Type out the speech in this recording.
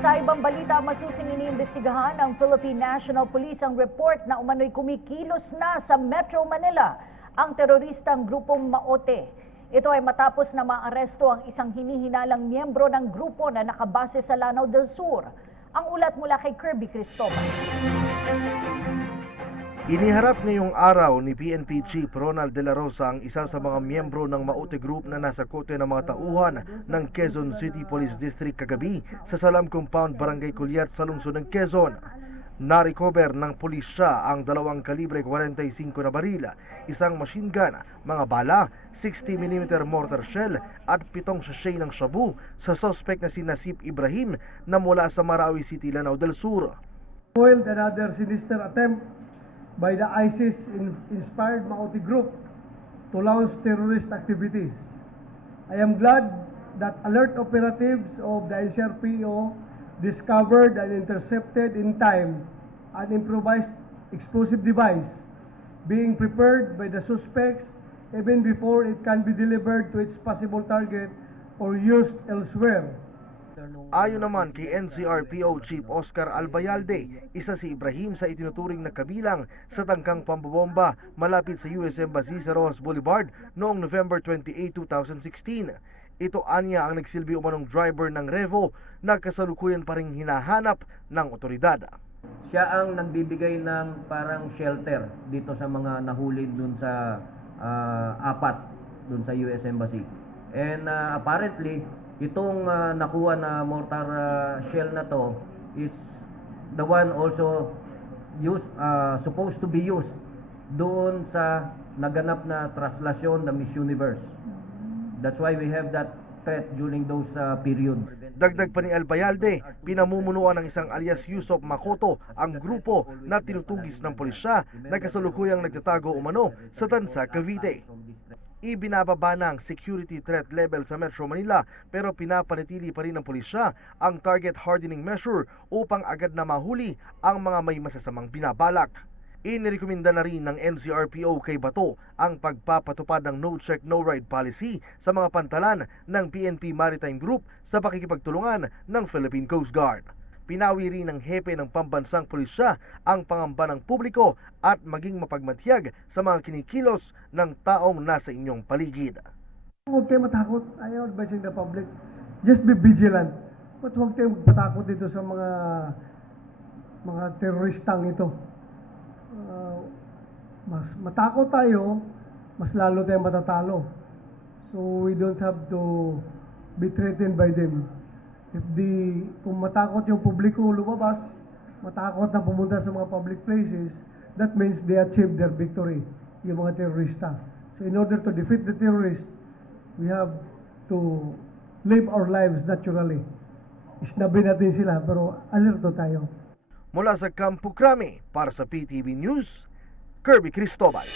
Sa ibang balita, masusing iniimbestigahan ng Philippine National Police ang report na umano'y kumikilos na sa Metro Manila ang teroristang grupong Maote. Ito ay matapos na maaresto ang isang hinihinalang miyembro ng grupo na nakabase sa Lanao del Sur. Ang ulat mula kay Kirby Cristobal. Iniharap ngayong araw ni PNP Chief Ronald De La Rosa ang isa sa mga miyembro ng Maote Group na nasa kote ng mga tauhan ng Quezon City Police District kagabi sa Salam Compound, Barangay Culiat sa lungsod ng Quezon. Na-recover ng pulisya ang 2 kalibre 45 na baril, isang machine gun, mga bala, 60mm mortar shell at 7 sachet ng shabu sa suspect na si Nasip Ibrahim na mula sa Marawi City, Lanao del Sur. Foiled another sinister attempt by the ISIS-inspired Maote Group to launch terrorist activities. I am glad that alert operatives of the NCRPO discovered and intercepted in time an improvised explosive device being prepared by the suspects even before it can be delivered to its possible target or used elsewhere. Ayon naman kay NCRPO Chief Oscar Albayalde, isa si Ibrahim sa itinuturing na kabilang sa tangkang pambobomba malapit sa US Embassy sa Rojas Boulevard noong November 28, 2016. Ito anya ang nagsilbi umanong driver ng Revo na kasalukuyan pa ring hinahanap ng otoridad. Siya ang nagbibigay ng parang shelter dito sa mga nahuli dun sa 4 dun sa US Embassy. And apparently, itong nakuha na mortar shell na to is the one also supposed to be used doon sa naganap na traslasyon ng Miss Universe. That's why we have that threat during those period. Dagdag pa ni Albayalde, pinamumunuan ng isang alias Yusop Makoto ang grupo na tinutugis ng pulisya na kasalukuyang nagtatago umano sa Tansa, Cavite. Ibinababa na ang security threat level sa Metro Manila pero pinapanatili pa rin ng pulisya ang target hardening measure upang agad na mahuli ang mga may masasamang binabalak. Inirekomenda na rin ng NCRPO kay Bato ang pagpapatupad ng no check no ride policy sa mga pantalan ng PNP Maritime Group sa pakikipagtulungan ng Philippine Coast Guard. Pinawi rin ng hepe ng pambansang pulisya ang pangamba ng publiko at maging mapagmatyag sa mga kinikilos ng taong nasa inyong paligid. Huwag kayo matakot. I am advising the public. Just be vigilant. But huwag kayo matakot dito sa mga teroristang ito. Mas matakot tayo, mas lalo tayong matatalo. So we don't have to be threatened by them. Kung matakot yung publiko lumabas, matakot na pumunta sa mga public places, that means they achieved their victory, yung mga terorista. So in order to defeat the terrorists, we have to live our lives naturally. Isnabi natin sila, pero alerto tayo. Mula sa Campo Crame, para sa PTV News, Kirby Cristobal.